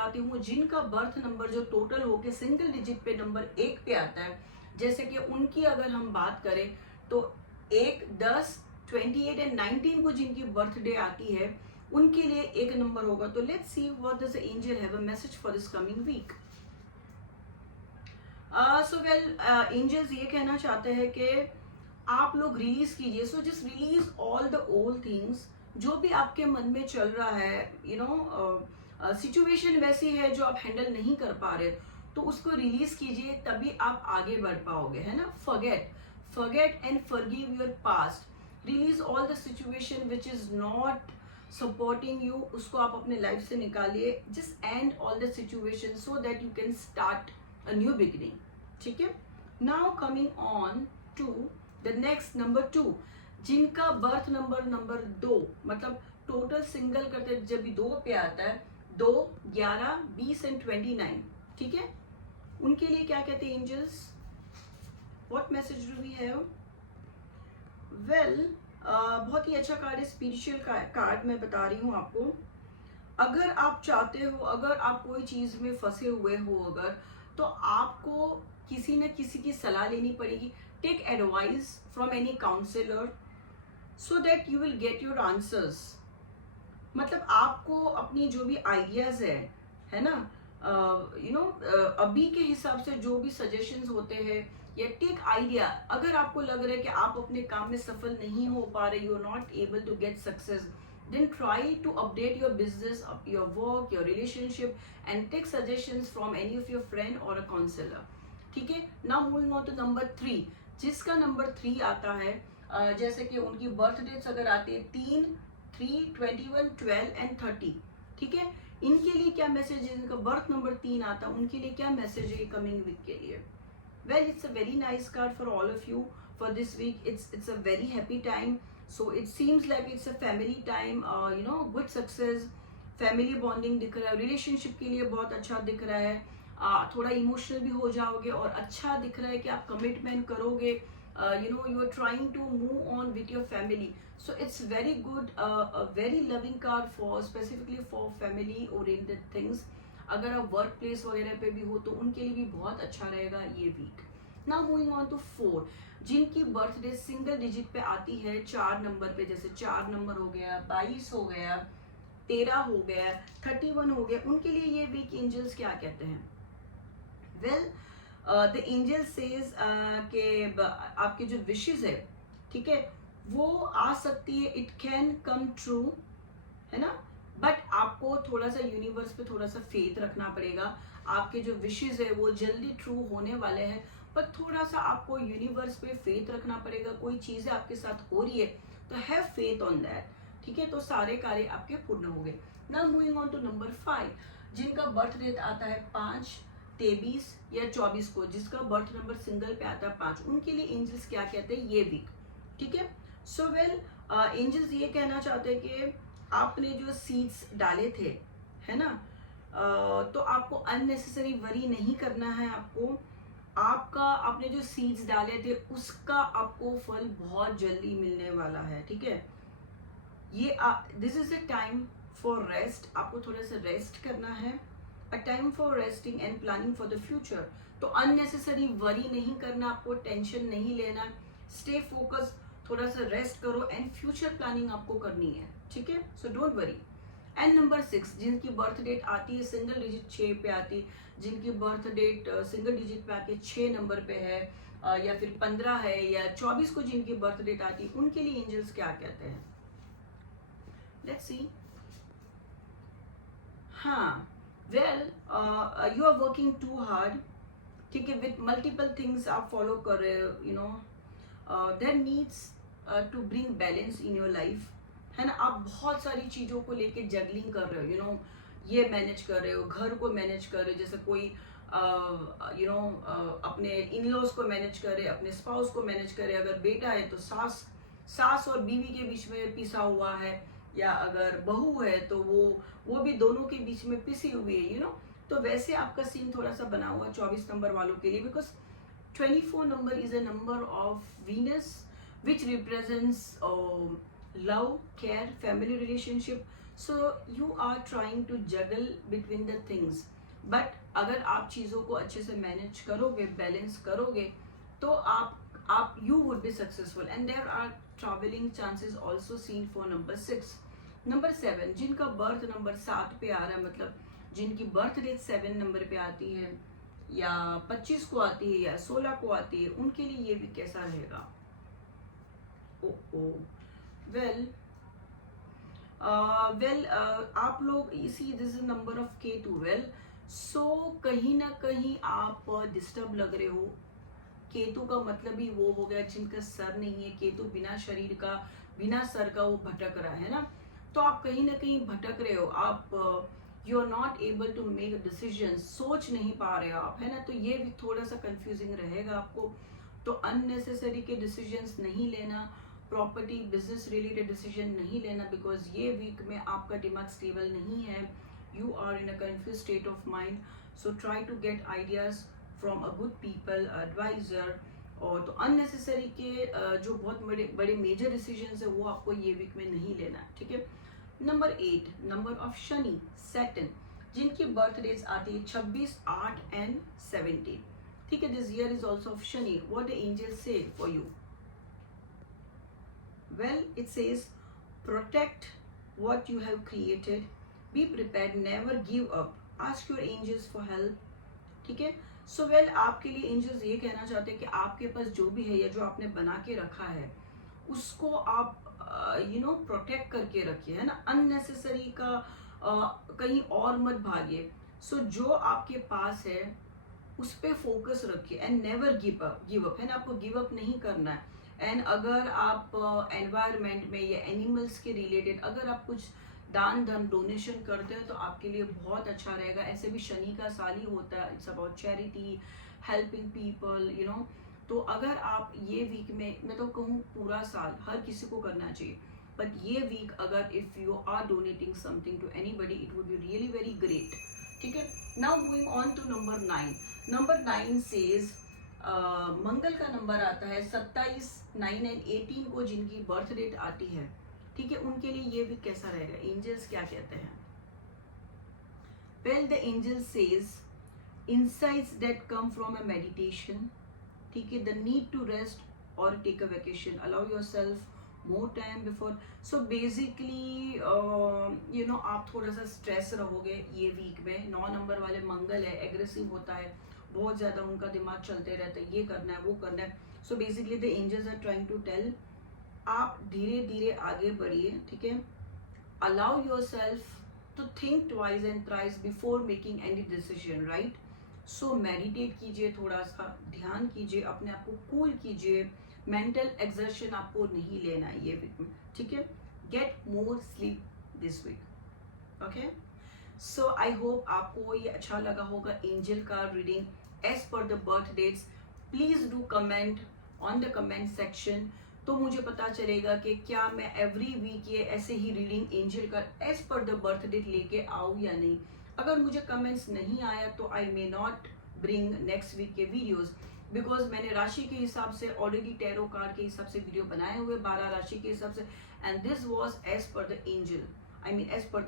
बताती हूँ जिनका बर्थ नंबर जो टोटल होके सिंगल डिजिट पे नंबर 1 पे आता है, जैसे कि उनकी अगर हम बात करें तो 1, 10, 28 एंड 19 को जिनकी बर्थडे आती है उनके लिए एक नंबर होगा। तो let's see what does the angel have a message for this coming week. So well, angels ये कहना चाहते हैं कि आप लोग रिलीज कीजिए, so just release all the old things, जो भी आपके मन में चल रहा है, सिचुएशन वैसी है जो आप हैंडल नहीं कर पा रहे, तो उसको रिलीज कीजिए, तभी आप आगे बढ़ पाओगे, है ना। Forget and forgive your past, release all the situation which is not supporting you, उसको आप अपने लाइफ से निकालिए, just end all the situation so that you can start a new beginning, ठीक है। Now coming on to the next number 2, जिनका birth number 2, मतलब total single करते जब भी 2 पे आता है, 2, 11, 20 एंड 29, ठीक है, उनके लिए क्या कहते हैं angels, what message do we have. Well, बहुत ही अच्छा कार्ड है, स्पिरिचुअल कार्ड मैं बता रही हूँ आपको। अगर आप चाहते हो, अगर आप कोई चीज में फंसे हुए हो अगर, तो आपको किसी न किसी की सलाह लेनी पड़ेगी। Take advice from any counsellor so that you will get your answers. मतलब आपको अपनी जो भी आइडियाज है ना, अभी के हिसाब से जो भी सजेशंस होते हैं, या टेक आइडिया, अगर आपको लग रहा है कि आप अपने काम में सफल नहीं हो पा रहे, you are not able to get success, then try to update your business, your work, your relationship, and take suggestions from any of your friend or a counselor, ठीक है। now moving on to number 3, जिसका number 3 आता है, जैसे कि उनकी birth dates अगर आती है 3, 3, 21, 12 एंड 30, ठीक है, इनके लिए क्या मैसेज है, जिनका बर्थ नंबर 3 आता है उनके लिए क्या मैसेज है कमिंग वीक के लिए। well, it's a very nice card for all of you for this week. It's a very happy time, so it seems like it's a family time, good success, family bonding दिख रहा है, relationship के लिए बहुत अच्छा दिख रहा है, थोड़ा इमोशनल भी हो जाओगे, और अच्छा दिख रहा है कि आप कमिटमेंट करोगे, you are trying to move on with your family, so it's very good, a very loving card for specifically for family oriented things। अगर आप वर्क प्लेस वगैरह पे भी हो तो उनके लिए भी बहुत अच्छा रहेगा ये week. Now moving on to 4, जिनकी बर्थडे सिंगल डिजिट पे आती है 4 नंबर पे, जैसे 4 नंबर हो गया, 22 हो गया, 13 हो गया, 31 हो गया, उनके लिए ये वीक एंजल्स क्या कहते हैं। वेल, द एंजल सेज के आपके जो विशेस है, ठीक है, वो आ सकती है, इट कैन कम ट्रू, है ना, बट आपको थोड़ा सा यूनिवर्स पे थोड़ा सा फेथ रखना पड़ेगा। आपके जो विशेस है वो जल्दी ट्रू होने वाले हैं, पर थोड़ा सा आपको यूनिवर्स पे फेथ रखना पड़ेगा। कोई चीजें आपके साथ हो रही है तो हैव फेथ ऑन दैट, ठीक है, तो सारे कार्य आपके पूर्ण हो गए। Now moving on to number 5, जिनका बर्थ डेट आता है 5, 23 या 24 को, जिसका बर्थ नंबर सिंगल पे आता है 5, उनके लिए एंजल्स क्या कहते हैं ये वीक, ठीक है। सो वेल, एंजल्स ये कहना चाहते हैं कि आपने जो सीड्स डाले थे, है ना, तो आपको अननेसेसरी वरी नहीं करना है। आपका आपने जो सीड्स डाले थे उसका आपको फल बहुत जल्दी मिलने वाला है, ठीक है। ये this is a time for rest, आपको थोड़ा सा रेस्ट करना है, a time for resting and planning for the future. तो अननेसेसरी वरी नहीं करना, आपको टेंशन नहीं लेना, स्टे फोकस, थोड़ा सा रेस्ट करो एंड फ्यूचर प्लानिंग आपको करनी है, ठीक है, so don't worry. And number 6, जिनकी बर्थ डेट आती है सिंगल डिजिट 6 पे आती, जिनकी बर्थ डेट सिंगल डिजिट पे आके 6 नंबर पे है, या फिर 15 है, या 24 को जिनकी बर्थ डेट आती है, उनके लिए एंजल्स क्या कहते हैं, लेट्स सी। हाँ, well, you are working too hard, ठीक है, विथ मल्टीपल थिंग्स आप फॉलो कर रहे हो, there needs to bring balance in your life, है ना। आप बहुत सारी चीजों को लेके जगलिंग कर रहे हो, ये मैनेज कर रहे हो, घर को मैनेज कर रहे हो, जैसे कोई अपने इन लॉज को मैनेज करे, अपने स्पाउस को मैनेज करे, अगर बेटा है तो सास और बीवी के बीच में पिसा हुआ है, या अगर बहू है तो वो भी दोनों के बीच में पिसी हुई है, तो वैसे आपका सीन थोड़ा सा बना हुआ 24 नंबर वालों के लिए, because 24 number is a number of Venus which represents love, care, family relationship. So you are trying to juggle between the things, but अगर आप चीज़ों को अच्छे से मैनेज करोगे, बैलेंस करोगे, तो आप you would be successful and there are travelling chances also seen for number 6. Number 7, जिनका बर्थ नंबर 7 पे आ रहा है, मतलब जिनकी बर्थ डेट 7 नंबर पे आती है या 25 को आती है या 16 को आती है, उनके लिए ये भी कैसा रहेगा? वेल आप लोग इसी, this is number of Ketu. Well, so कहीं ना कहीं आप डिस्टर्ब लग रहे हो. केतु का मतलब ही वो हो गया जिनका सर नहीं है. केतु बिना शरीर का, बिना सर का वो भटक रहा है ना. तो आप कहीं ना कहीं भटक रहे हो. आप you are not able to make decision, सोच नहीं पा रहे हो आप, है ना. तो ये भी थोड़ा सा कंफ्यूजिंग रहेगा आपको. तो अननेसेसरी के डिसीजंस नहीं लेना, प्रॉपर्टी बिजनेस रिलेटेड डिसीजन नहीं लेना, बिकॉज ये वीक में आपका दिमाग स्टेबल नहीं है. You are in a confuse state of mind. So try to get ideas from a good people, adviser. और तो अननेसेसरी के जो बहुत बड़े बड़े मेजर डिसीजन है वो आपको ये वीक में नहीं लेना है, ठीक है. Number 8, number of Shani, Saturn, जिनकी बर्थ डेट्स आती है 26, 8 एंड 17. ठीक है. This year is also of Shani. What the angel says for you? Well, it says protect what you have created, be prepared, never give up, ask your angels for help. ठीक है. So well, आपके लिए angels ये कहना चाहते हैं कि आपके पास जो भी है या जो आपने बना के रखा है उसको आप प्रोटेक्ट करके रखिए, है ना. अननेसेसरी का कहीं और मत भागिए. सो जो आपके पास है उस पर फोकस रखिए एंड नेवर गिव अप, है ना. आपको गिव अप नहीं करना है. एंड अगर आप एनवायरनमेंट में या एनिमल्स के रिलेटेड अगर आप कुछ दान धन डोनेशन करते हो तो आपके लिए बहुत अच्छा रहेगा. ऐसे भी शनि का साल ही होता है. It's about charity, helping people, तो अगर आप ये वीक में, मैं तो कहूँ पूरा साल हर किसी को करना चाहिए, बट ये वीक अगर if you are donating something to anybody, it would be really very great. ठीक है. Now moving on to number 9. Number 9 says Mangal का नंबर आता है 27, 9 एंड 18 को जिनकी बर्थ डेट आती है. ठीक है. उनके लिए ये भी कैसा रहेगा? एंजल्स क्या कहते हैं? Well, the angel says insights that come from a meditation. ठीक है. the need to rest or take a vacation, allow yourself more time before. so basically आप थोड़ा सा स्ट्रेस रहोगे ये वीक में. 9 नंबर वाले मंगल है, एग्रेसिव होता है, बहुत ज़्यादा उनका दिमाग चलते रहता है, ये करना है वो करना है. So basically the angels are trying to tell आप धीरे धीरे आगे बढ़िए. ठीक है. Allow yourself to think twice and thrice before making any decision, right. So meditate कीजिए, थोड़ा सा ध्यान कीजिए, अपने आप को कूल कीजिए. मेंटल एक्सर्शन आपको नहीं लेना है ये वीक में. ठीक है. Get more sleep this week. Okay. So I hope आपको ये अच्छा लगा होगा एंजल का reading as per the birth dates. Please do comment on the comment section, तो मुझे पता चलेगा कि क्या मैं एवरी वीक ये ऐसे ही रीडिंग एंजल का as per the birth date लेके आऊँ या नहीं. अगर मुझे कमेंट्स नहीं आया तो I may not bring next week के वीडियोस, बिकॉज मैंने राशि के हिसाब से ऑलरेडी टैरो कार्ड के हिसाब से वीडियो बनाए हुए 12 राशि के हिसाब से, and this was as per the angel, I mean as per the